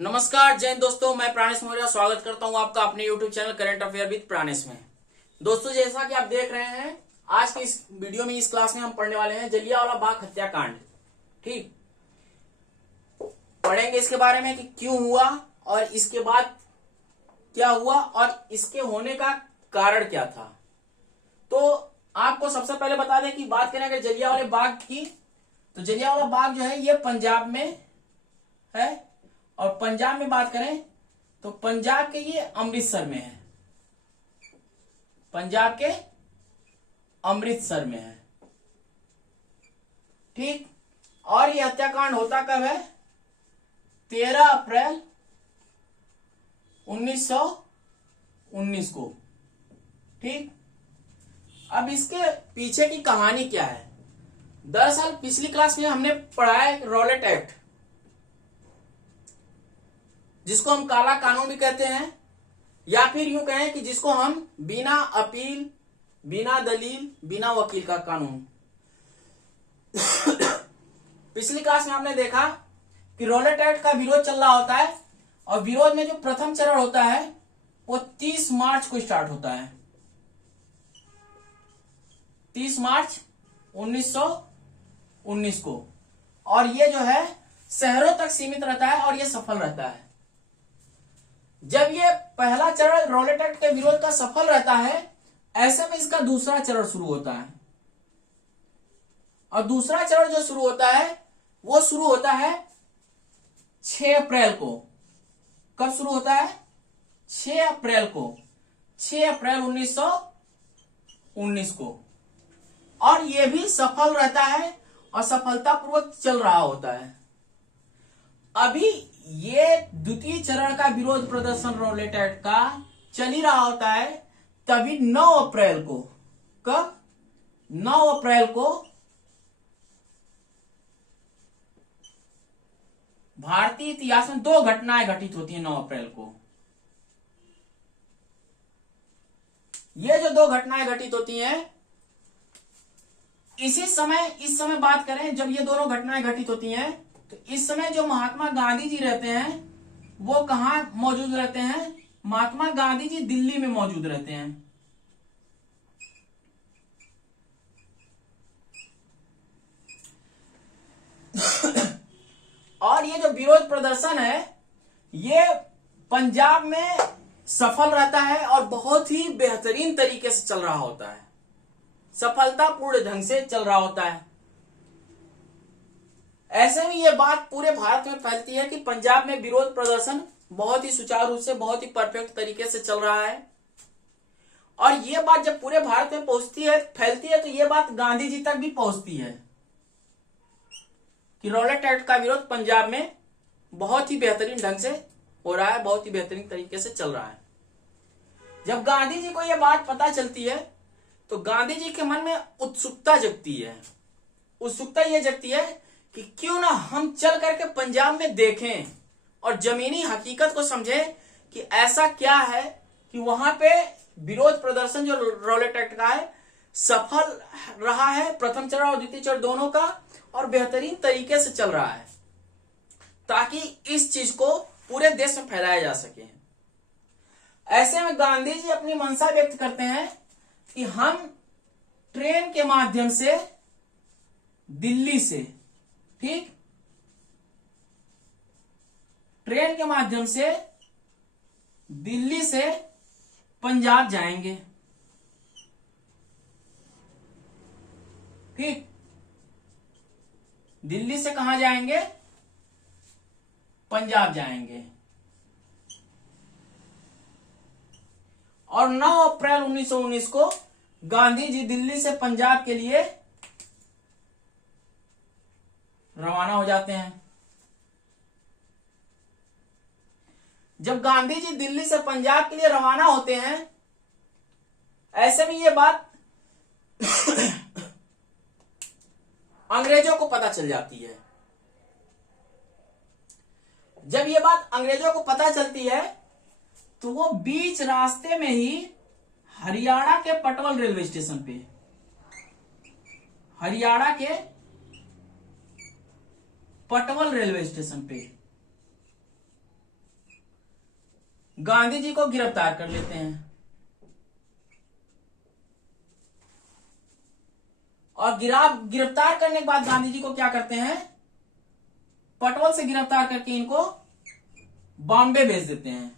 नमस्कार जय हिंद दोस्तों, मैं प्राणेश मौर्य स्वागत करता हूं आपका अपने YouTube channel current affair with Pranesh में। दोस्तों, जैसा कि आप देख रहे हैं, आज की इस वीडियो में, इस क्लास में हम पढ़ने वाले हैं जलियांवाला बाग हत्याकांड। ठीक, पढ़ेंगे इसके बारे में कि क्यों हुआ और इसके बाद क्या हुआ और इसके होने का कारण क्या था। तो आपको सबसे पहले बता दें कि बात करें अगर जलियांवाला बाग की, तो जलियांवाला बाग जो है ये पंजाब में है, और पंजाब में बात करें तो पंजाब के ये अमृतसर में है। पंजाब के अमृतसर में है। ठीक, और ये हत्याकांड होता कब है? 13 अप्रैल 1919 को। ठीक, अब इसके पीछे की कहानी क्या है? दरअसल पिछली क्लास में हमने पढ़ा है रॉलेट एक्ट, जिसको हम काला कानून भी कहते हैं, या फिर यूं कहें कि जिसको हम बिना अपील, बिना दलील, बिना वकील का कानून। पिछली क्लास में हमने देखा कि रॉलेट एक्ट का विरोध चल रहा होता है, और विरोध में जो प्रथम चरण होता है वो 30 मार्च को स्टार्ट होता है। 30 मार्च 1919 को, और ये जो है शहरों तक सीमित रहता है और ये सफल रहता है। जब ये पहला चरण रॉलेट एक्ट के विरोध का सफल रहता है, ऐसे में इसका दूसरा चरण शुरू होता है, और दूसरा चरण जो शुरू होता है वो शुरू होता है 6 अप्रैल को। कब शुरू होता है? 6 अप्रैल को, 6 अप्रैल 1919 को, और ये भी सफल रहता है और सफलतापूर्वक चल रहा होता है। अभी ये द्वितीय चरण का विरोध प्रदर्शन रॉलेट एक्ट का चल ही रहा होता है, तभी 9 अप्रैल को, कब? 9 अप्रैल को भारतीय इतिहास में 2 घटनाएं घटित होती हैं। 9 अप्रैल को ये जो 2 घटनाएं घटित होती हैं, इस समय बात करें जब ये दोनों घटनाएं घटित होती हैं, तो इस समय जो महात्मा गांधी जी रहते हैं वो कहां मौजूद रहते हैं? महात्मा गांधी जी दिल्ली में मौजूद रहते हैं। और ये जो विरोध प्रदर्शन है ये पंजाब में सफल रहता है और बहुत ही बेहतरीन तरीके से चल रहा होता है, सफलतापूर्ण ढंग से चल रहा होता है। ऐसे में ये बात पूरे भारत में फैलती है कि पंजाब में विरोध प्रदर्शन बहुत ही सुचारू रूप से, बहुत ही परफेक्ट तरीके से चल रहा है। और ये बात जब पूरे भारत में पहुंचती है, फैलती है, तो ये बात गांधी जी तक भी पहुंचती है कि रॉलेट एक्ट का विरोध पंजाब में बहुत ही बेहतरीन ढंग से हो रहा है, बहुत ही बेहतरीन तरीके से चल रहा है। जब गांधी जी को यह बात पता चलती है तो गांधी जी के मन में उत्सुकता जगती है। उत्सुकता यह जगती है कि क्यों ना हम चल करके पंजाब में देखें और जमीनी हकीकत को समझें कि ऐसा क्या है कि वहां पे विरोध प्रदर्शन जो रॉलेट एक्ट का है सफल रहा है, प्रथम चरण और द्वितीय चरण दोनों का, और बेहतरीन तरीके से चल रहा है, ताकि इस चीज को पूरे देश में फैलाया जा सके। ऐसे में गांधी जी अपनी मंशा व्यक्त करते हैं कि हम ट्रेन के माध्यम से दिल्ली से, ठीक, ट्रेन के माध्यम से दिल्ली से पंजाब जाएंगे। ठीक, दिल्ली से कहां जाएंगे? पंजाब जाएंगे। और 9 अप्रैल 1919 को गांधी जी दिल्ली से पंजाब के लिए रवाना हो जाते हैं। जब गांधी जी दिल्ली से पंजाब के लिए रवाना होते हैं, ऐसे में ये बात अंग्रेजों को पता चल जाती है। जब ये बात अंग्रेजों को पता चलती है तो वो बीच रास्ते में ही हरियाणा के पटवल रेलवे स्टेशन पे, हरियाणा के पटवल रेलवे स्टेशन पे गांधी जी को गिरफ्तार कर लेते हैं और गिरफ्तार करने के बाद गांधी जी को क्या करते हैं, पटवाल से गिरफ्तार करके इनको बॉम्बे भेज देते हैं।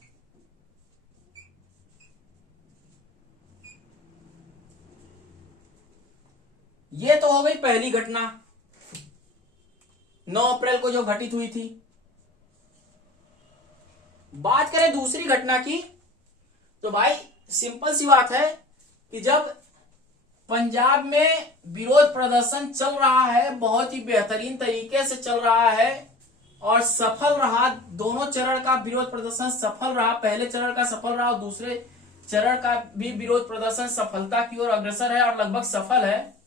ये तो हो गई पहली घटना 9 अप्रैल को जो घटित हुई थी। बात करें दूसरी घटना की तो भाई सिंपल सी बात है कि जब पंजाब में विरोध प्रदर्शन चल रहा है, बहुत ही बेहतरीन तरीके से चल रहा है और सफल रहा, दोनों चरण का विरोध प्रदर्शन सफल रहा, पहले चरण का सफल रहा और दूसरे चरण का भी विरोध प्रदर्शन सफलता की ओर अग्रसर है और लगभग सफल है।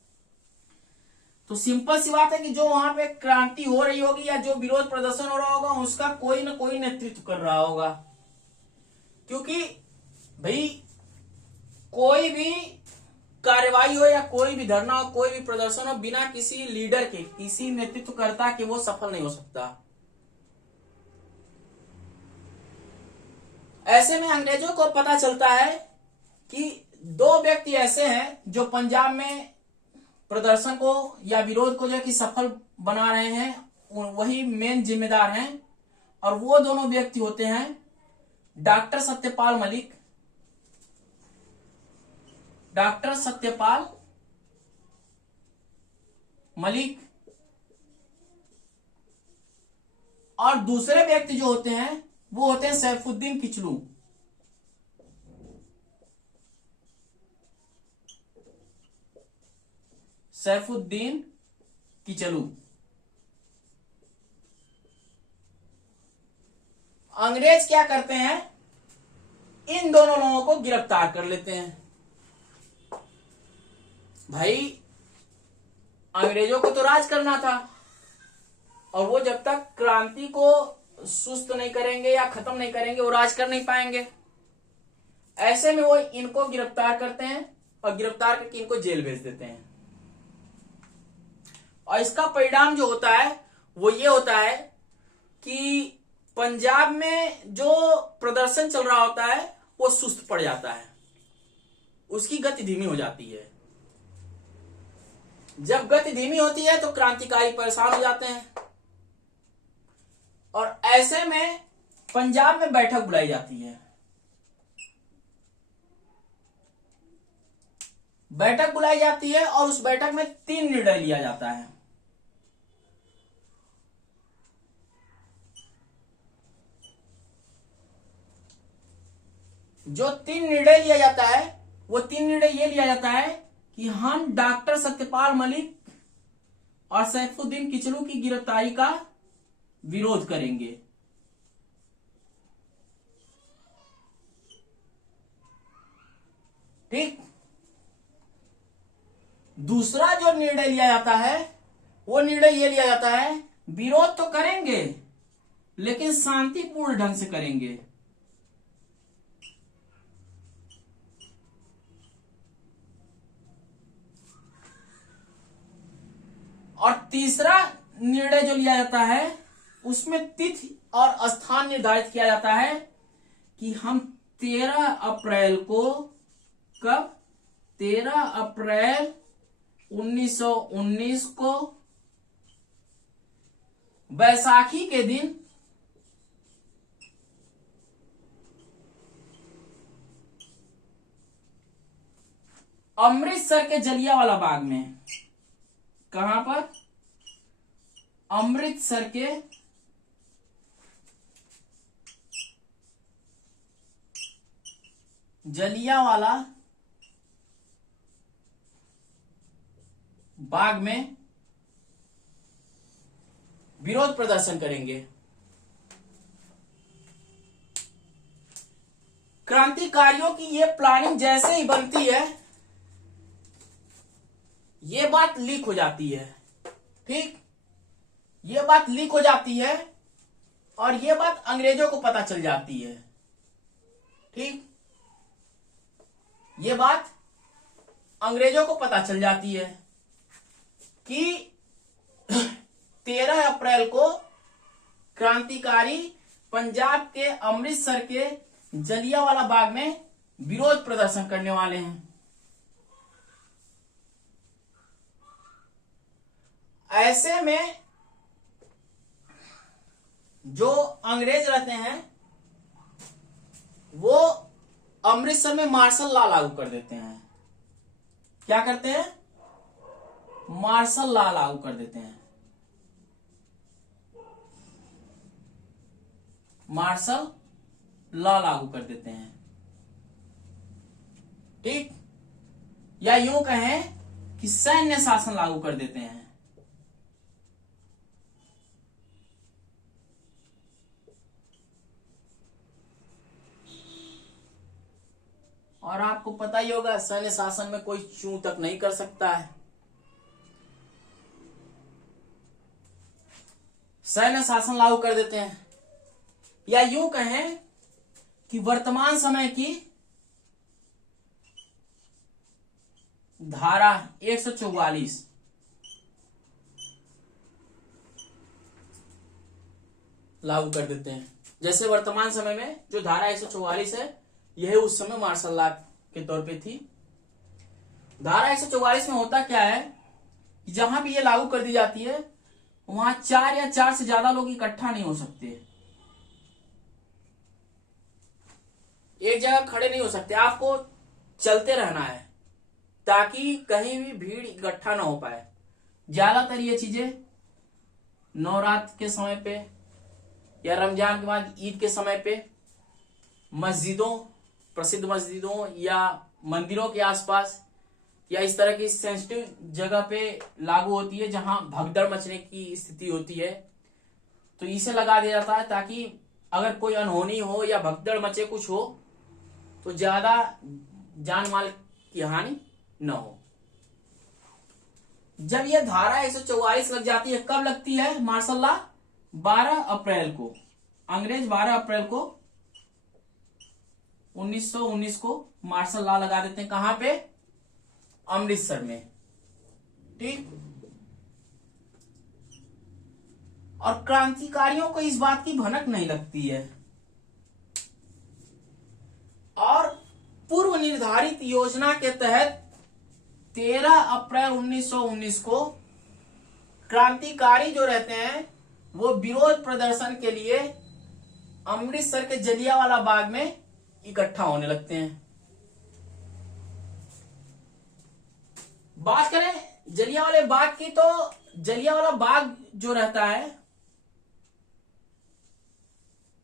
तो सिंपल सी बात है कि जो वहां पे क्रांति हो रही होगी या जो विरोध प्रदर्शन हो रहा होगा उसका कोई ना कोई नेतृत्व कर रहा होगा, क्योंकि भाई कोई भी कार्रवाई हो या कोई भी धरना हो, कोई भी प्रदर्शन हो, बिना किसी लीडर के, किसी नेतृत्वकर्ता के वो सफल नहीं हो सकता। ऐसे में अंग्रेजों को पता चलता है कि 2 व्यक्ति ऐसे हैं जो पंजाब में प्रदर्शन को या विरोध को जो कि सफल बना रहे हैं, वही मेन जिम्मेदार हैं और वो दोनों व्यक्ति होते हैं डॉक्टर सत्यपाल मलिक और दूसरे व्यक्ति जो होते हैं वो होते हैं सैफुद्दीन किचलू। अंग्रेज क्या करते हैं, इन दोनों लोगों को गिरफ्तार कर लेते हैं। भाई अंग्रेजों को तो राज करना था और वो जब तक क्रांति को सुस्त नहीं करेंगे या खत्म नहीं करेंगे वो राज कर नहीं पाएंगे। ऐसे में वो इनको गिरफ्तार करते हैं और गिरफ्तार करके इनको जेल भेज देते हैं और इसका परिणाम जो होता है वो ये होता है कि पंजाब में जो प्रदर्शन चल रहा होता है वो सुस्त पड़ जाता है, उसकी गति धीमी हो जाती है। जब गति धीमी होती है तो क्रांतिकारी परेशान हो जाते हैं और ऐसे में पंजाब में बैठक बुलाई जाती है। बैठक बुलाई जाती है और उस बैठक में 3 निर्णय लिया जाता है। जो 3 निर्णय लिया जाता है वो 3 निर्णय ये लिया जाता है कि हम डॉक्टर सत्यपाल मलिक और सैफुद्दीन किचलू की गिरफ्तारी का विरोध करेंगे। ठीक। दूसरा जो निर्णय लिया जाता है वो निर्णय ये लिया जाता है विरोध तो करेंगे लेकिन शांतिपूर्ण ढंग से करेंगे। और तीसरा निर्णय जो लिया जाता है उसमें तिथि और स्थान निर्धारित किया जाता है कि हम 13 अप्रैल को, कब, 13 अप्रैल 1919 को बैसाखी के दिन अमृतसर के जलियांवाला बाग में, कहां पर, अमृतसर के जलियांवाला बाग में विरोध प्रदर्शन करेंगे। क्रांतिकारियों की ये प्लानिंग जैसे ही बनती है ये बात लीक हो जाती है। ठीक, ये बात लीक हो जाती है और ये बात अंग्रेजों को पता चल जाती है। ठीक, ये बात अंग्रेजों को पता चल जाती है कि 13 अप्रैल को क्रांतिकारी पंजाब के अमृतसर के जलियांवाला बाग में विरोध प्रदर्शन करने वाले हैं। ऐसे में जो अंग्रेज रहते हैं वो अमृतसर में मार्शल लॉ लागू कर देते हैं। क्या करते हैं? मार्शल लॉ लागू कर देते हैं। मार्शल लॉ लागू कर देते हैं। ठीक, या यूं कहें कि सैन्य शासन लागू कर देते हैं। और आपको पता ही होगा सैन्य शासन में कोई चूं तक नहीं कर सकता है। सैन्य शासन लागू कर देते हैं, या यूं कहें कि वर्तमान समय की धारा 144 लागू कर देते हैं। जैसे वर्तमान समय में जो धारा 144 है यह उस समय मार्शल लॉ के तौर पे थी। धारा 144 में होता क्या है, जहां भी ये लागू कर दी जाती है वहां 4 या 4 से ज्यादा लोग इकट्ठा नहीं हो सकते, एक जगह खड़े नहीं हो सकते, आपको चलते रहना है ताकि कहीं भी भीड़ इकट्ठा ना हो पाए। ज्यादातर ये चीजें नवरात्र के समय पे या रमजान के बाद ईद के समय पे मस्जिदों, प्रसिद्ध मस्जिदों या मंदिरों के आसपास या इस तरह की सेंसिटिव जगह पे लागू होती है जहां भगदड़ मचने की स्थिति होती है। तो इसे लगा दिया जाता है ताकि अगर कोई अनहोनी हो या भगदड़ मचे कुछ हो तो ज्यादा जान माल की हानि न हो। जब यह धारा 144 लग जाती है, कब लगती है मार्शल लॉ? 12 अप्रैल को। अंग्रेज 12 अप्रैल को 1919 को मार्शल लॉ लगा देते हैं। कहां पे? अमृतसर में। ठीक, और क्रांतिकारियों को इस बात की भनक नहीं लगती है और पूर्व निर्धारित योजना के तहत 13 अप्रैल 1919 को क्रांतिकारी जो रहते हैं वो विरोध प्रदर्शन के लिए अमृतसर के जलियांवाला बाग में इकट्ठा होने लगते हैं। बात करें जलियांवाले बाग की तो जलियांवाला बाग जो रहता है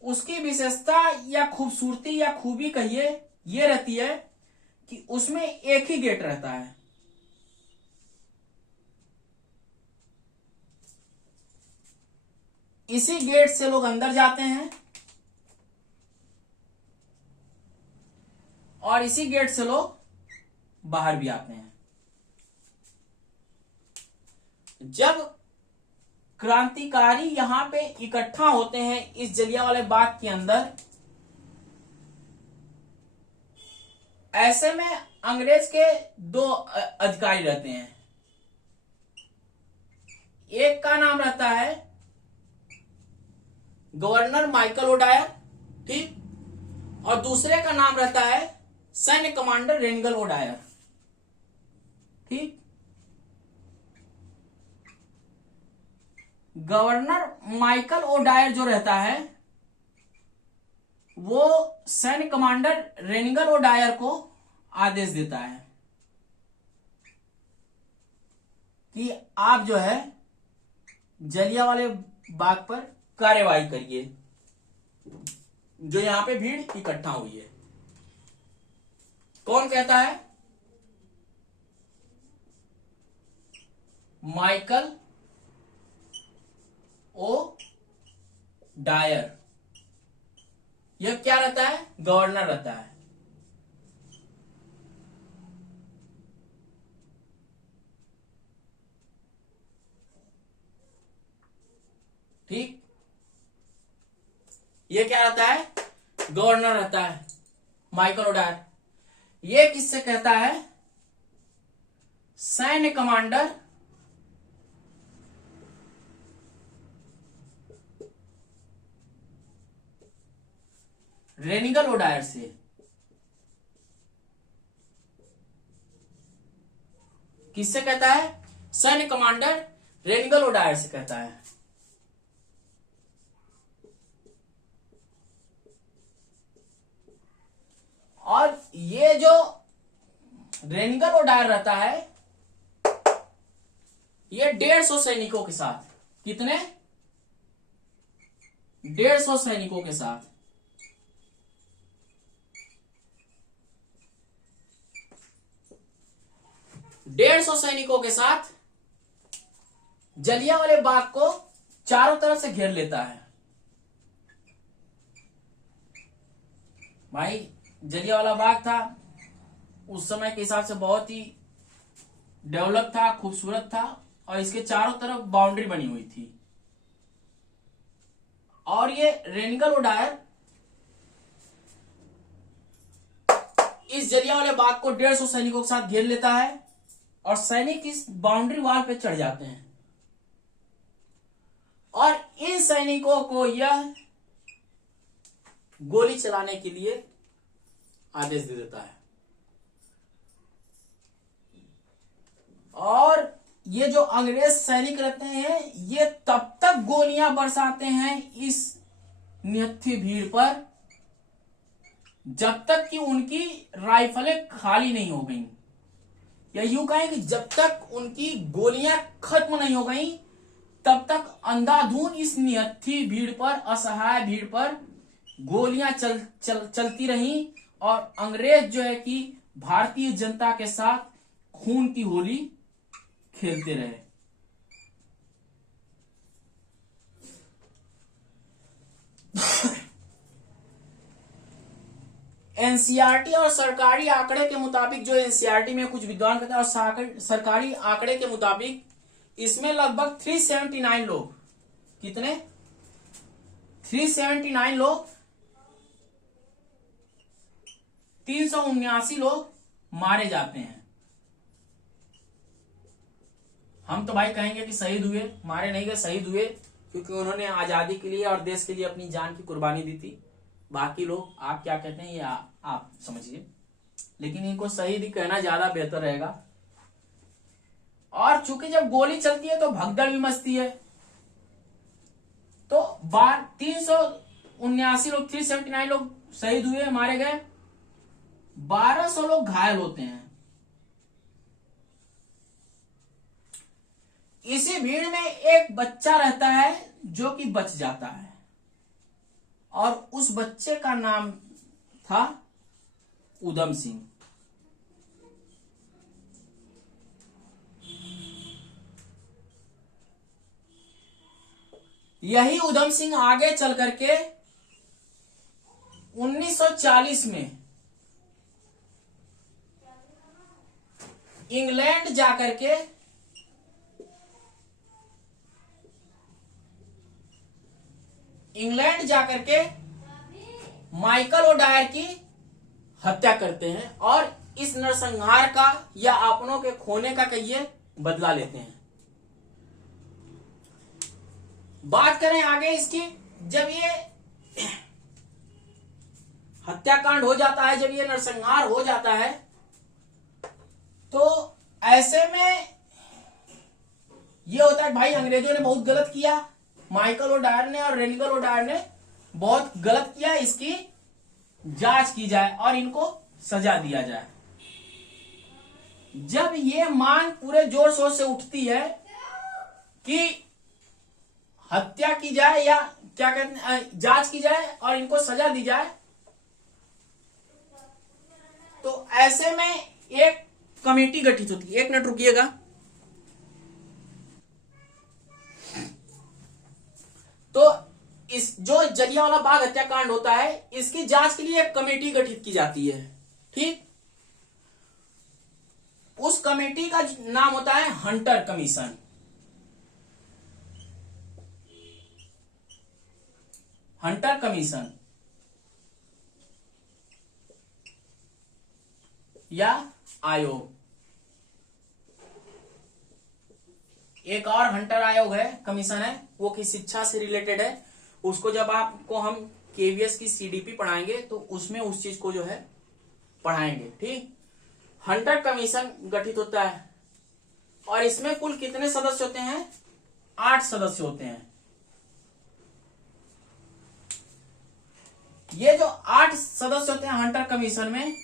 उसकी विशेषता या खूबसूरती या खूबी कहिए ये रहती है कि उसमें एक ही गेट रहता है। इसी गेट से लोग अंदर जाते हैं और इसी गेट से लोग बाहर भी आते हैं। जब क्रांतिकारी यहां पे इकट्ठा होते हैं इस जलियांवाले बाग के अंदर, ऐसे में अंग्रेज के 2 अधिकारी रहते हैं। एक का नाम रहता है गवर्नर माइकल ओडायर, ठीक, और दूसरे का नाम रहता है सैन्य कमांडर रेनगल ओडायर। ठीक, गवर्नर माइकल ओडायर जो रहता है वो सैन्य कमांडर रेनगल ओडायर को आदेश देता है कि आप जो है जलियांवाले बाग पर कार्यवाही करिए जो यहां पे भीड़ इकट्ठा हुई है। कौन कहता है? Michael O'Dwyer. यह क्या रहता है? गवर्नर रहता है। ठीक, ये क्या रहता है? गवर्नर रहता है माइकल ओडायर। ये किससे कहता है? सैन्य कमांडर रेनिगल ओडायर से। किससे कहता है? सैन्य कमांडर रेनिगल ओडायर से कहता है। और ये जो रेनिगल ओडायर रहता है ये 150 सैनिकों के साथ, कितने? 150 सैनिकों के साथ 150 सैनिकों के साथ जलियांवाले बाग को चारों तरफ से घेर लेता है। भाई जलियांवाला बाग था उस समय के हिसाब से बहुत ही डेवलप था, खूबसूरत था, और इसके चारों तरफ बाउंड्री बनी हुई थी। और ये रेनिगल ओडायर इस जलियांवाले बाग को 150 सैनिकों के साथ घेर लेता है और सैनिक इस बाउंड्री वॉल पे चढ़ जाते हैं और इन सैनिकों को यह गोली चलाने के लिए आदेश दे देता है। और ये जो अंग्रेज सैनिक रहते हैं ये तब तक गोलियां बरसाते हैं इस निहत्थी भीड़ पर जब तक कि उनकी राइफलें खाली नहीं हो गई, या यूं कहें कि जब तक उनकी गोलियां खत्म नहीं हो गई तब तक अंधाधुंध इस निहत्थी भीड़ पर, असहाय भीड़ पर गोलियां चलती रहीं और अंग्रेज जो है कि भारतीय जनता के साथ खून की होली खेलते रहे। एनसीईआरटी और सरकारी आंकड़े के मुताबिक, जो एनसीईआरटी में कुछ विद्वान कहते हैं और सरकारी आंकड़े के मुताबिक इसमें लगभग 379 लोग, कितने? 379 लोग, 379 लोग मारे जाते हैं। हम तो भाई कहेंगे कि शहीद हुए, मारे नहीं गए, शहीद हुए, क्योंकि उन्होंने आजादी के लिए और देश के लिए अपनी जान की कुर्बानी दी थी। बाकी लोग आप क्या कहते हैं ये आप समझिए, लेकिन इनको शहीद ही कहना ज्यादा बेहतर रहेगा। और चूंकि जब गोली चलती है तो भगदड़ भी मचती है, तो 379 लोग, 379 लोग शहीद हुए, मारे गए, 1200 लोग घायल होते हैं। इसी भीड़ में एक बच्चा रहता है जो कि बच जाता है और उस बच्चे का नाम था उधम सिंह। यही उधम सिंह आगे चल करके 1940 में इंग्लैंड जाकर के माइकल ओडायर की हत्या करते हैं और इस नरसंहार का या अपनों के खोने का कहिए बदला लेते हैं। बात करें आगे इसकी, जब ये हत्याकांड हो जाता है, जब ये नरसंहार हो जाता है, तो ऐसे में ये होता है भाई अंग्रेजों ने बहुत गलत किया, माइकल ओडायर ने और रेनिगल ओडायर ने बहुत गलत किया, इसकी जांच की जाए और इनको सजा दिया जाए। जब ये मांग पूरे जोर शोर से उठती है कि हत्या की जाए या क्या कहते हैं जांच की जाए और इनको सजा दी जाए, तो ऐसे में एक कमेटी गठित होती है। एक मिनट रुकिएगा। तो इस जो जलियांवाला बाग हत्याकांड होता है इसकी जांच के लिए एक कमेटी गठित की जाती है, ठीक। उस कमेटी का नाम होता है हंटर कमीशन। हंटर कमीशन या आयोग। एक और हंटर आयोग है, कमीशन है, वो की शिक्षा से रिलेटेड है। उसको जब आपको हम केवीएस की सीडीपी पढ़ाएंगे तो उसमें उस चीज को जो है पढ़ाएंगे। ठीक, हंटर कमीशन गठित होता है और इसमें कुल कितने सदस्य होते हैं? 8 सदस्य होते हैं। ये जो 8 सदस्य होते हैं हंटर कमीशन में,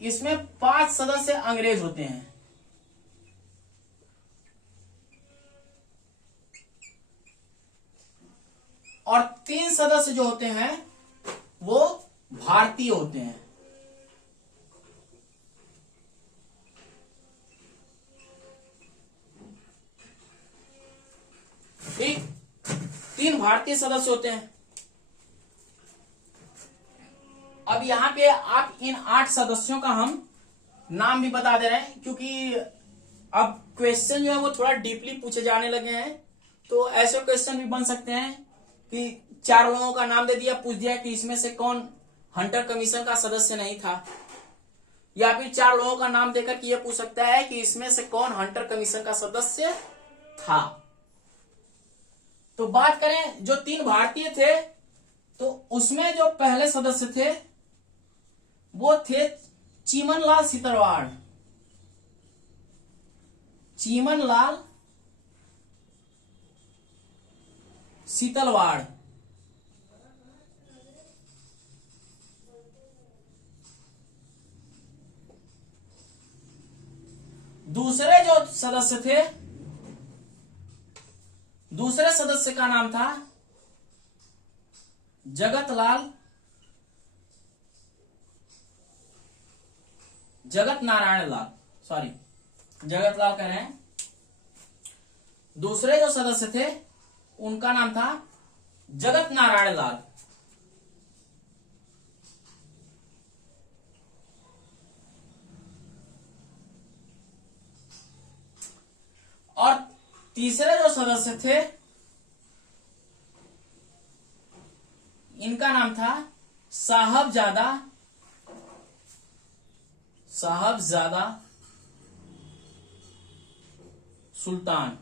इसमें 5 सदस्य अंग्रेज होते हैं और 3 सदस्य जो होते हैं वो भारतीय होते हैं। ठीक, 3 भारतीय सदस्य होते हैं। अब यहां पे आप इन 8 सदस्यों का हम नाम भी बता दे रहे हैं, क्योंकि अब क्वेश्चन जो है वो थोड़ा डीपली पूछे जाने लगे हैं। तो ऐसे क्वेश्चन भी बन सकते हैं कि 4 लोगों का नाम दे दिया, पूछ दिया कि इसमें से कौन हंटर कमीशन का सदस्य नहीं था, या फिर 4 लोगों का नाम देकर के ये पूछ सकता है कि इसमें से कौन हंटर कमीशन का सदस्य था। तो बात करें जो 3 भारतीय थे, तो उसमें जो पहले सदस्य थे वो थे चीमनलाल सीतलवाड़। चीमनलाल सीतलवाड़। दूसरे जो सदस्य थे, दूसरे सदस्य का नाम था जगत नारायण लाल, सॉरी जगत लाल कह रहे हैं। दूसरे जो सदस्य थे उनका नाम था जगत नारायण लाल। और तीसरे जो सदस्य थे इनका नाम था साहबजादा सुल्तान।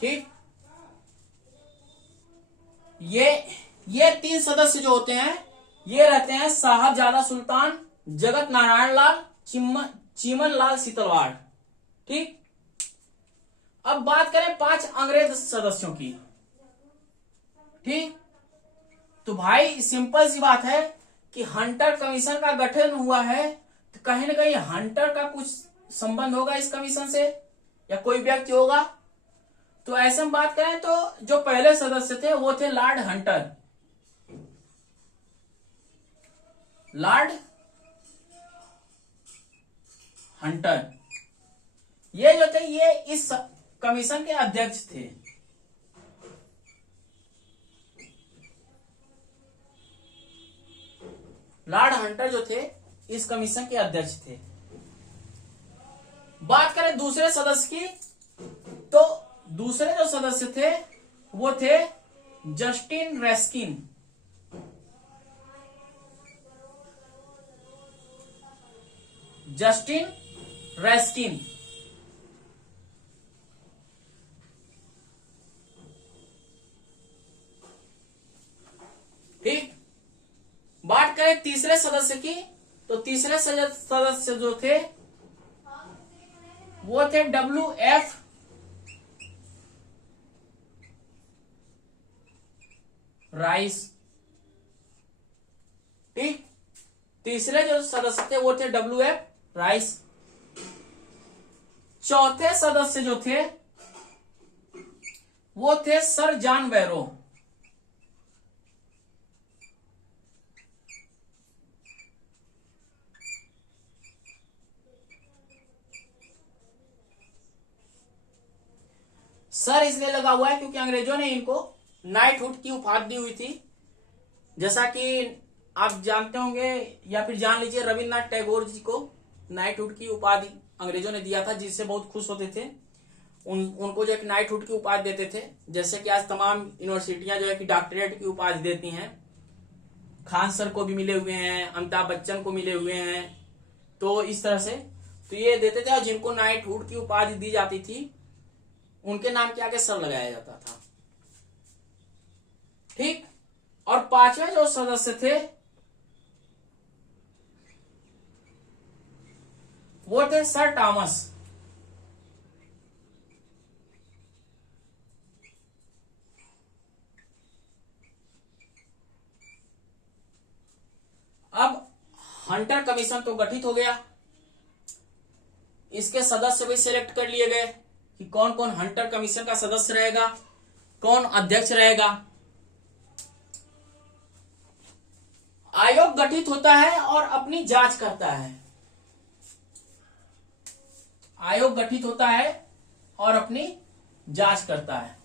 ठीक, ये 3 सदस्य जो होते हैं ये रहते हैं साहबजादा सुल्तान, जगत नारायण लाल, चीमनलाल सीतलवाड़। ठीक, अब बात करें 5 अंग्रेज सदस्यों की। ठीक, तो भाई सिंपल सी बात है कि हंटर कमीशन का गठन हुआ है तो कहीं ना कहीं हंटर का कुछ संबंध होगा इस कमीशन से, या कोई व्यक्ति होगा। तो ऐसे हम बात करें तो जो पहले सदस्य थे वो थे लॉर्ड हंटर। लॉर्ड हंटर ये जो थे ये इस कमीशन के अध्यक्ष थे। लॉर्ड हंटर जो थे इस कमीशन के अध्यक्ष थे। बात करें दूसरे सदस्य की, तो दूसरे जो सदस्य थे वो थे जस्टिन रेस्किन। जस्टिन रेस्किन। ठीक, बात करें तीसरे सदस्य की, तो तीसरे सदस्य जो थे वो थे WF राइस। ठीक, तीसरे जो सदस्य थे वो थे WF राइस। चौथे सदस्य जो थे वो थे सर जॉन बैरो। सर इसलिए लगा हुआ है क्योंकि अंग्रेजों ने इनको नाइटहुड की उपाधि दी हुई थी। जैसा कि आप जानते होंगे या फिर जान लीजिए, रविन्द्रनाथ टैगोर जी को नाइटहुड की उपाधि अंग्रेजों ने दिया था, जिससे बहुत खुश होते थे। उनको जो है नाइटहुड की उपाधि देते थे। जैसे कि आज तमाम यूनिवर्सिटियां जो है कि डॉक्टरेट की उपाधि देती हैं। खान सर को भी मिले हुए हैं, अमिताभ बच्चन को मिले हुए हैं। तो इस तरह से तो ये देते थे, और जिनको नाइटहुड की उपाधि दी जाती थी उनके नाम के आगे सर लगाया जाता था। ठीक। और पांचवें जो सदस्य थे वो थे सर टॉमस। अब हंटर कमीशन तो गठित हो गया, इसके सदस्य भी सिलेक्ट कर लिए गए कि कौन कौन हंटर कमीशन का सदस्य रहेगा, कौन अध्यक्ष रहेगा। आयोग गठित होता है और अपनी जांच करता है। आयोग गठित होता है और अपनी जांच करता है,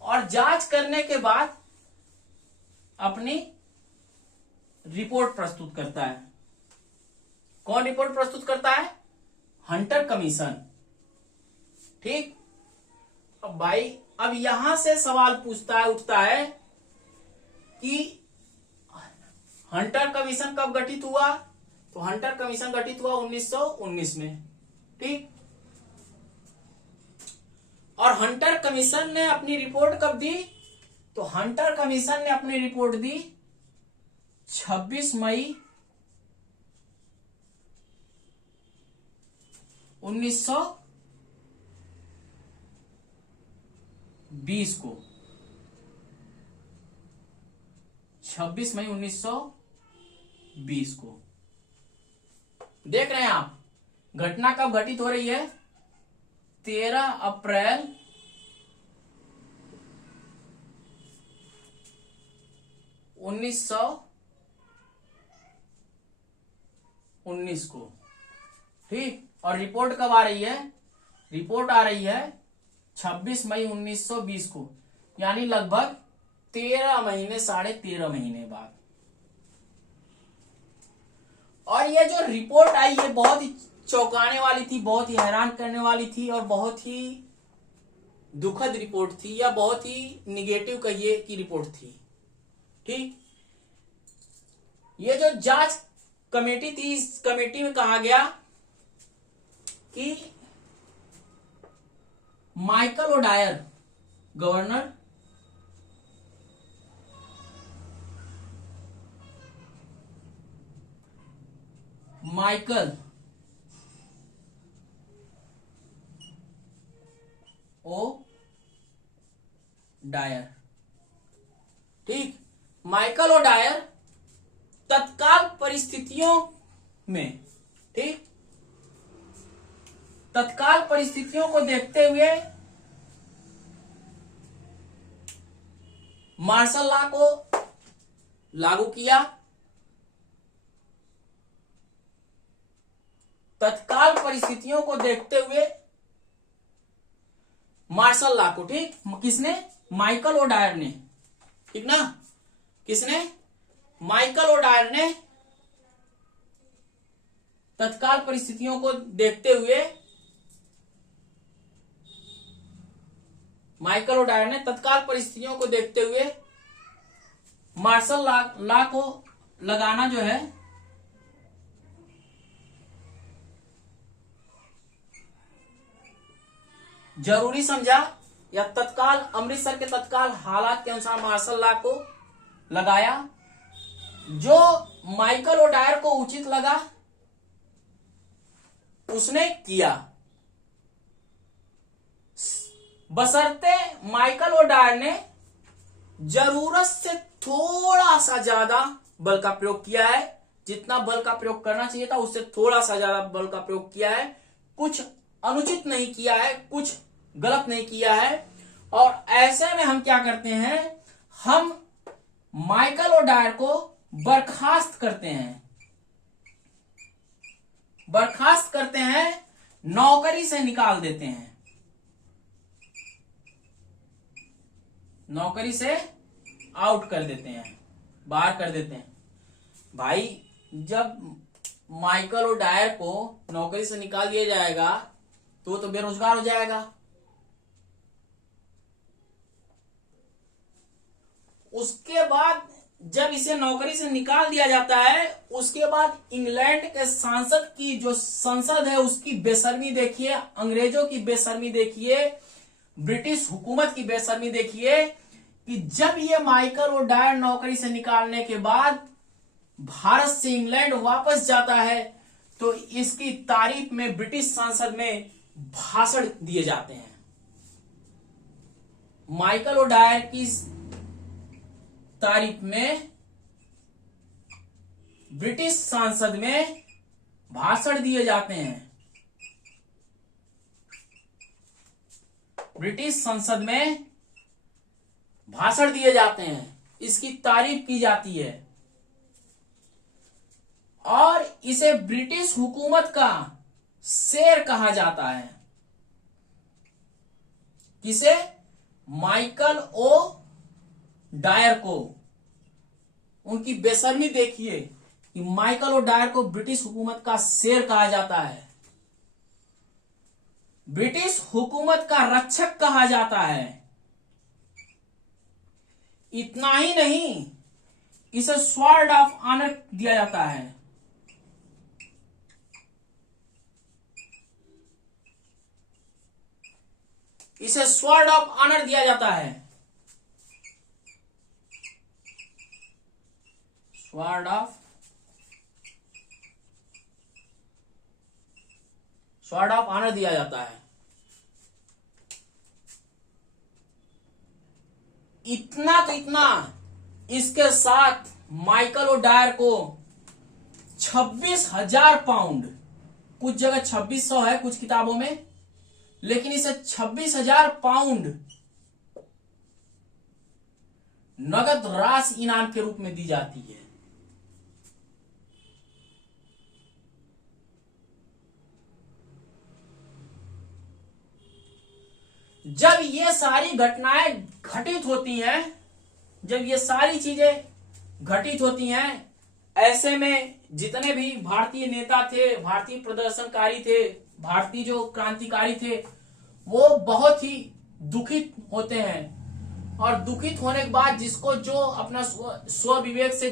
और जांच करने के बाद अपनी रिपोर्ट प्रस्तुत करता है। कौन रिपोर्ट प्रस्तुत करता है? Hunter commission. ठीक। अब भाई, अब यहां से सवाल उठता है कि हंटर कमीशन कब गठित हुआ? तो हंटर कमीशन गठित हुआ 1919 में। ठीक। और हंटर कमीशन ने अपनी रिपोर्ट कब दी? तो हंटर कमीशन ने अपनी रिपोर्ट दी 26 मई 1920 को। 26 मई 1920 को। देख रहे हैं आप, घटना कब घटित हो रही है? 13 अप्रैल 1919 को। ठीक। और रिपोर्ट कब आ रही है? रिपोर्ट आ रही है 26 मई 1920 को, यानी लगभग 13 महीने, 13.5 महीने बाद। और ये जो रिपोर्ट आई ये बहुत ही चौंकाने वाली थी, बहुत ही हैरान करने वाली थी, और बहुत ही दुखद रिपोर्ट थी, या बहुत ही निगेटिव कहिए की रिपोर्ट थी। ठीक। ये जो जांच कमेटी थी, इस कमेटी में कहा गया कि Michael O'Dwyer, governor, Michael O'Dwyer. ठीक। माइकल ओ डायर तत्काल परिस्थितियों में, ठीक, तत्काल परिस्थितियों को देखते हुए मार्शल लॉ को लागू किया। तत्काल परिस्थितियों को देखते हुए मार्शल लॉ को, ठीक, किसने? माइकल ओ डायर ने। ठीक ना? किसने? माइकल ओ डायर ने तत्काल परिस्थितियों को देखते हुए, माइकल ओ डायर ने तत्काल परिस्थितियों को देखते हुए मार्शल लॉ को लगाना जो है जरूरी समझा, या तत्काल अमृतसर के तत्काल हालात के अनुसार मार्शल लॉ को लगाया। जो माइकल ओ डायर को उचित लगा उसने किया, बशर्ते माइकल ओ डायर ने जरूरत से थोड़ा सा ज्यादा बल का प्रयोग किया है। जितना बल का प्रयोग करना चाहिए था उससे थोड़ा सा ज्यादा बल का प्रयोग किया है। कुछ अनुचित नहीं किया है, कुछ गलत नहीं किया है। और ऐसे में हम क्या करते हैं? हम माइकल ओ डायर को बर्खास्त करते हैं, बर्खास्त करते हैं, नौकरी से निकाल देते हैं, नौकरी से आउट कर देते हैं, बाहर कर देते हैं। भाई, जब माइकल ओ डायर को नौकरी से निकाल दिया जाएगा तो बेरोजगार हो जाएगा। उसके बाद जब इसे नौकरी से निकाल दिया जाता है, उसके बाद इंग्लैंड के सांसद की जो संसद है उसकी बेशर्मी देखिए, अंग्रेजों की बेशर्मी देखिए, ब्रिटिश हुकूमत की बेशर्मी देखिए कि जब ये माइकल ओडायर नौकरी से निकालने के बाद भारत से इंग्लैंड वापस जाता है तो इसकी तारीफ में ब्रिटिश संसद में भाषण दिए जाते हैं। माइकल ओडायर की तारीफ में ब्रिटिश संसद में भाषण दिए जाते हैं। ब्रिटिश संसद में भाषण दिए जाते हैं, इसकी तारीफ की जाती है और इसे ब्रिटिश हुकूमत का शेर कहा जाता है। किसे? माइकल ओ डायर को। उनकी बेशर्मी देखिए कि माइकल ओ डायर को ब्रिटिश हुकूमत का शेर कहा जाता है, ब्रिटिश हुकूमत का रक्षक कहा जाता है। इतना ही नहीं, इसे स्वॉर्ड ऑफ ऑनर दिया जाता है। इसे स्वॉर्ड ऑफ ऑनर दिया जाता है। स्वॉर्ड ऑफ ऑनर दिया जाता है। इतना तो इतना, इसके साथ माइकल ओडायर को 26,000 पाउंड, कुछ जगह 2600 है कुछ किताबों में, लेकिन इसे 26,000 पाउंड नगद राशि इनाम के रूप में दी जाती है। जब ये सारी घटनाएं घटित होती हैं, जब ये सारी चीजें घटित होती हैं, ऐसे में जितने भी भारतीय नेता थे, भारतीय प्रदर्शनकारी थे, भारतीय जो क्रांतिकारी थे, वो बहुत ही दुखित होते हैं। और दुखित होने के बाद जिसको जो अपना स्व विवेक से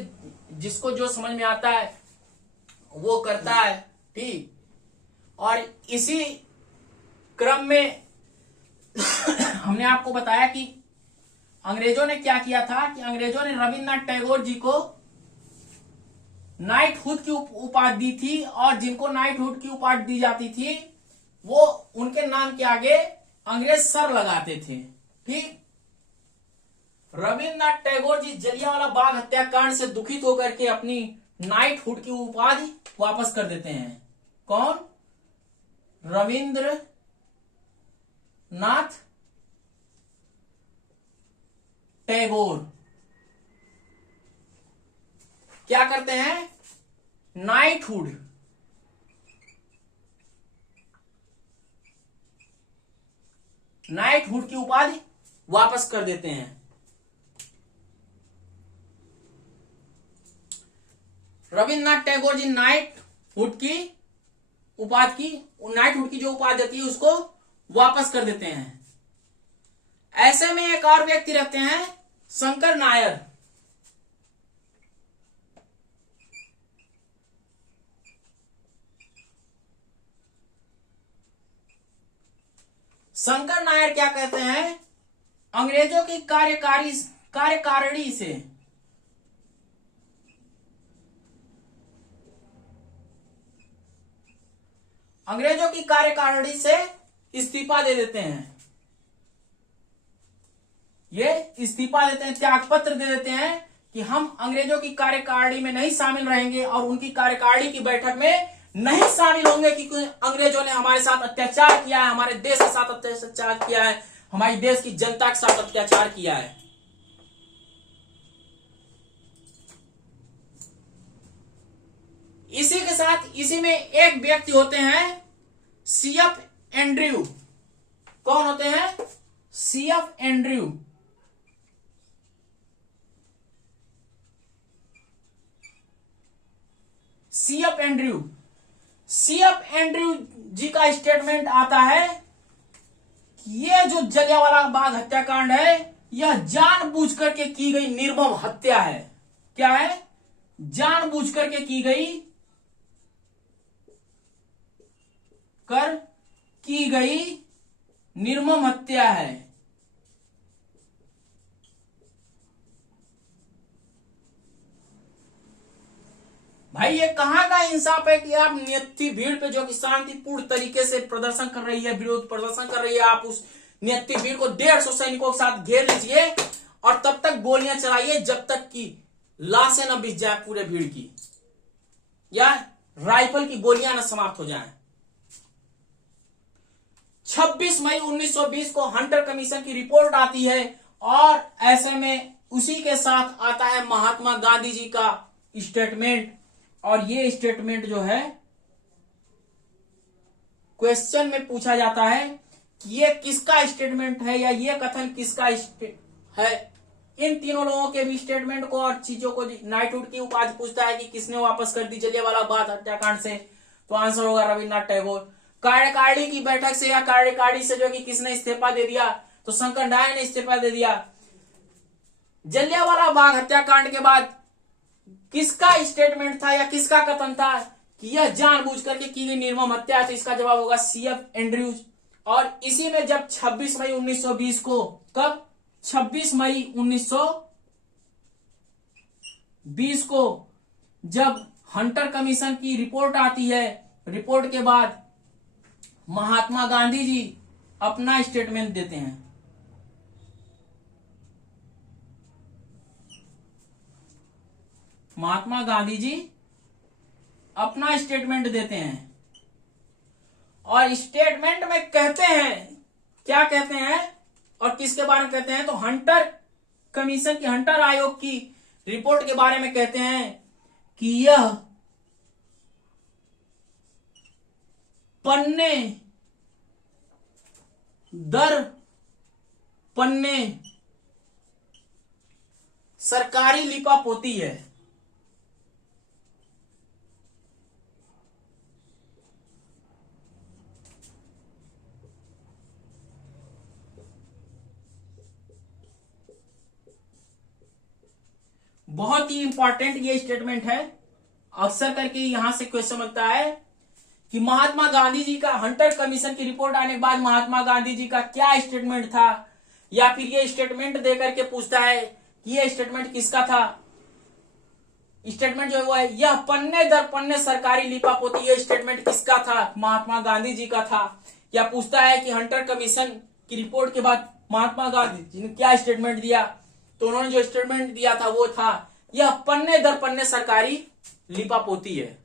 जिसको जो समझ में आता है वो करता है, ठीक। और इसी क्रम में हमने आपको बताया कि अंग्रेजों ने क्या किया था कि अंग्रेजों ने रविन्द्रनाथ टैगोर जी को नाइटहुड की उपाधि दी थी, और जिनको नाइटहुड की उपाधि दी जाती थी वो उनके नाम के आगे अंग्रेज सर लगाते थे, ठीक। रविन्द्रनाथ टैगोर जी जलियांवाला बाग हत्याकांड से दुखित होकर के अपनी नाइटहुड की उपाधि वापस कर देते हैं। कौन? रविन्द्रनाथ टैगोर क्या करते हैं? नाइटहुड की उपाधि वापस कर देते हैं। रविन्द्रनाथ टैगोर जी नाइटहुड की जो उपाधि थी उसको वापस कर देते हैं। ऐसे में एक और व्यक्ति रखते हैं, शंकर नायर। शंकर नायर क्या कहते हैं? अंग्रेजों की कार्यकारिणी से इस्तीफा दे देते हैं। ये इस्तीफा देते हैं, त्याग पत्र दे देते हैं कि हम अंग्रेजों की कार्यकारिणी में नहीं शामिल रहेंगे और उनकी कार्यकारिणी की बैठक में नहीं शामिल होंगे क्योंकि अंग्रेजों ने हमारे साथ अत्याचार किया है, हमारे देश के साथ अत्याचार किया है, हमारी देश की जनता के साथ अत्याचार किया है। इसी के साथ इसी में एक व्यक्ति होते हैं सीएफ एंड्रयू। कौन होते हैं? CF Andrew. सीएफ एंड्रयू जी का स्टेटमेंट आता है कि ये जो जलियांवाला बाग हत्याकांड है यह जानबूझ करके की गई निर्मम हत्या है। क्या है, जानबूझ करके की गई निर्मम हत्या है। भाई ये कहां का इंसाफ है कि आप नियति भीड़ पे जो कि शांतिपूर्ण तरीके से प्रदर्शन कर रही है, विरोध प्रदर्शन कर रही है, आप उस नियति भीड़ को 150 सैनिकों के साथ घेर लीजिए और तब तक गोलियां चलाइए जब तक कि लाशें न बिछ जाए पूरे भीड़ की, या राइफल की गोलियां न समाप्त हो जाएं। 26 मई 1920 को हंटर कमीशन की रिपोर्ट आती है और ऐसे में उसी के साथ आता है महात्मा गांधी जी का स्टेटमेंट। और ये स्टेटमेंट जो है क्वेश्चन में पूछा जाता है कि ये किसका स्टेटमेंट है या ये कथन किसका है। इन तीनों लोगों के भी स्टेटमेंट को और चीजों को नाइटहुड की उपाधि पूछता है कि किसने वापस कर दी जलियांवाला बाग हत्याकांड से, तो आंसर होगा रविन्द्रनाथ टैगोर। कार्यकारिणी की बैठक से या कार्यकारिणी से जो कि किसने इस्तीफा दे दिया, तो शंकर डायर ने इस्तीफा दे दिया। जलियांवाला बाग हत्याकांड के बाद किसका स्टेटमेंट था या किसका कथन था कि यह जानबूझ करके की गई निर्मम हत्या है, तो इसका जवाब होगा CF एंड्रयूज। और इसी में जब 26 मई 1920 को, कब 26 मई 1920 को जब हंटर कमीशन की रिपोर्ट आती है, रिपोर्ट के बाद महात्मा गांधी जी अपना स्टेटमेंट देते हैं। महात्मा गांधी जी अपना स्टेटमेंट देते हैं और स्टेटमेंट में कहते हैं, क्या कहते हैं और किसके बारे में कहते हैं, तो हंटर कमीशन की, हंटर आयोग की रिपोर्ट के बारे में कहते हैं कि यह पन्ने दर पन्ने सरकारी लिपापोती है। बहुत ही इंपॉर्टेंट ये स्टेटमेंट है, अक्सर करके यहां से क्वेश्चन बनता है कि महात्मा गांधी जी का हंटर कमीशन की रिपोर्ट आने के बाद महात्मा गांधी जी का क्या स्टेटमेंट था, या फिर ये स्टेटमेंट देकर के पूछता है कि ये स्टेटमेंट किसका था। स्टेटमेंट जो है वो है, यह पन्ने दर पन्ने सरकारी लिपापोती, ये स्टेटमेंट किसका था, महात्मा गांधी जी का था। या पूछता है कि हंटर कमीशन की रिपोर्ट के बाद महात्मा गांधी जी ने क्या स्टेटमेंट दिया, तो उन्होंने जो स्टेटमेंट दिया था वो था, यह पन्ने दर पन्ने सरकारी लिपापोती है।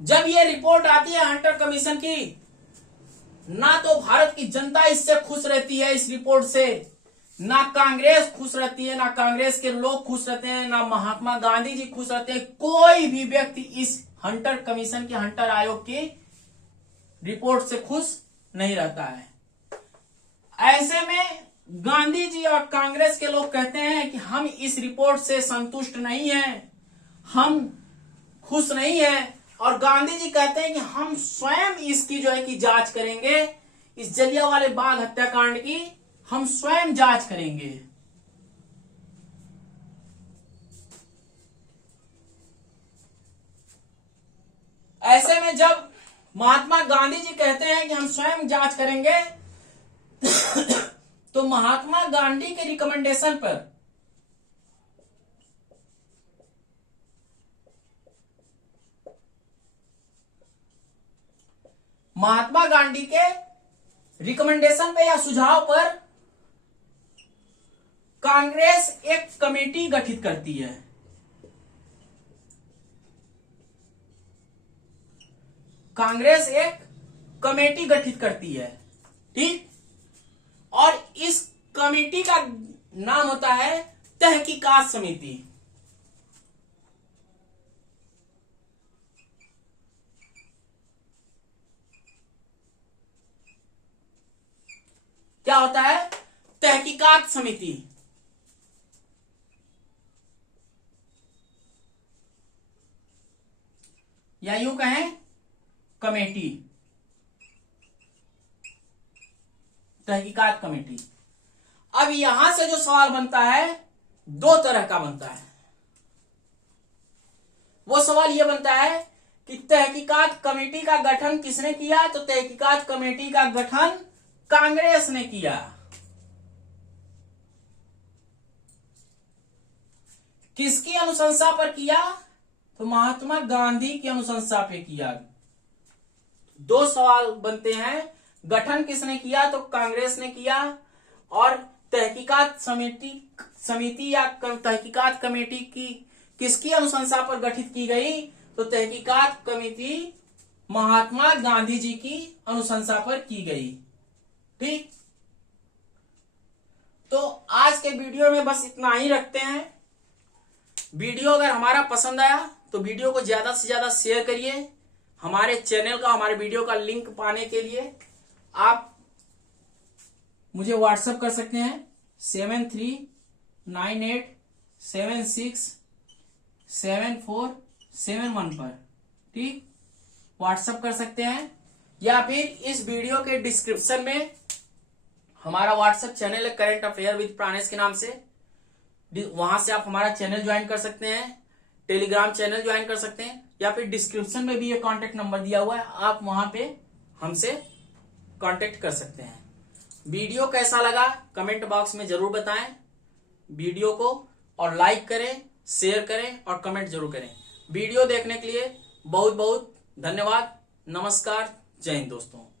जब ये रिपोर्ट आती है हंटर कमीशन की, ना तो भारत की जनता इससे खुश रहती है, इस रिपोर्ट से, ना कांग्रेस खुश रहती है, ना कांग्रेस के लोग खुश रहते हैं, ना महात्मा गांधी जी खुश रहते हैं। कोई भी व्यक्ति इस हंटर कमीशन की, हंटर आयोग की रिपोर्ट से खुश नहीं रहता है। ऐसे में गांधी जी और कांग्रेस के लोग कहते हैं कि हम इस रिपोर्ट से संतुष्ट नहीं हैं, हम खुश नहीं हैं, और गांधी जी कहते हैं कि हम स्वयं इसकी जो है कि जांच करेंगे, इस जलियांवाले बाग हत्याकांड की हम स्वयं जांच करेंगे। ऐसे में जब महात्मा गांधी जी कहते हैं कि हम स्वयं जांच करेंगे तो महात्मा गांधी के रिकमेंडेशन पर महात्मा गांधी के रिकमेंडेशन पे या सुझाव पर कांग्रेस एक कमेटी गठित करती है। कांग्रेस एक कमेटी गठित करती है, ठीक। और इस कमेटी का नाम होता है तहकीकात समिति। क्या होता है, तहकीकात समिति। या यूं कहें कमेटी, तहकीकात कमेटी। अब यहां से जो सवाल बनता है दो तरह का बनता है। वो सवाल ये बनता है कि तहकीकात कमेटी का गठन किसने किया? तो तहकीकात कमेटी का गठन कांग्रेस ने किया। किसकी अनुशंसा पर किया? तो महात्मा गांधी की अनुशंसा पे किया। दो सवाल बनते हैं, गठन किसने किया? तो कांग्रेस ने किया। और तहकीकात समिति या तहकीकात कमेटी की किसकी अनुशंसा पर गठित की गई? तो तहकीकात कमेटी महात्मा गांधी जी की अनुशंसा पर की गई। ठीक, तो आज के वीडियो में बस इतना ही रखते हैं। वीडियो अगर हमारा पसंद आया तो वीडियो को ज्यादा से ज्यादा शेयर करिए। हमारे चैनल का, हमारे वीडियो का लिंक पाने के लिए आप मुझे व्हाट्सएप कर सकते हैं 7398767471 पर। ठीक, व्हाट्सएप कर सकते हैं, या फिर इस वीडियो के डिस्क्रिप्शन में हमारा व्हाट्सएप चैनल है करंट अफेयर विद प्राणेश के नाम से। वहां से आप हमारा चैनल ज्वाइन कर सकते हैं, टेलीग्राम चैनल ज्वाइन कर सकते हैं, या फिर डिस्क्रिप्शन में भी ये कांटेक्ट नंबर दिया हुआ है, आप वहां पे हमसे कांटेक्ट कर सकते हैं। वीडियो कैसा लगा कमेंट बॉक्स में जरूर बताएं वीडियो को, और लाइक करें, शेयर करें और कमेंट जरूर करें। वीडियो देखने के लिए बहुत बहुत धन्यवाद। नमस्कार, जय हिंद दोस्तों।